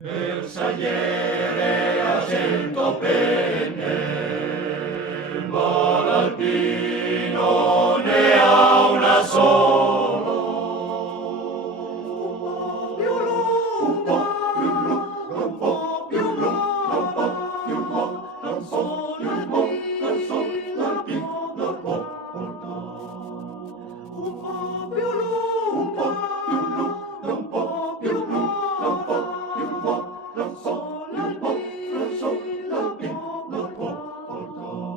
Il sagliere a 100 penne, il volo alpino ne ha una sola. Un po' più lunga, un po' più lunga, un po' più lunga, un po' più lunga, il sole alpino può portare. Un po' più lunga, un po' più lunga, un po' più lunga, il sole alpino può portare.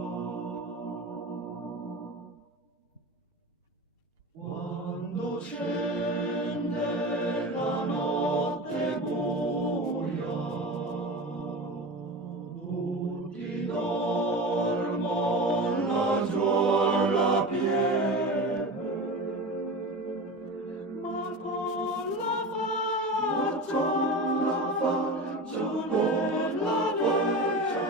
Quando scende la notte buia, tutti dormono laggiù alla pieve, ma con la faccia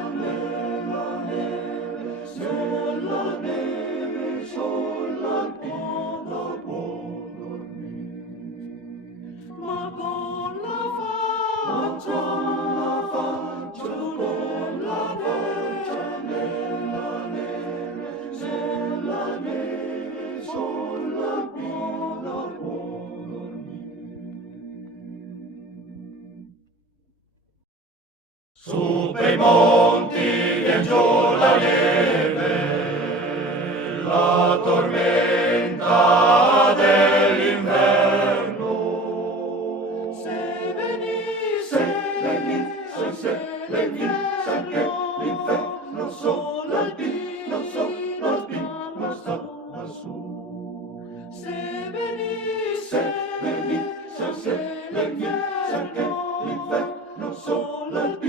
nella neve, sulla neve, sull'alpino può dormire. Ma con la faccia nella neve, sulla neve, sull'alpino può dormire. Su per i monti vien giù la neve, la tormenta dell'inverno. Se venisse anche l'inferno, solo alpino sta lassù. Se venisse anche l'inferno, solo alpino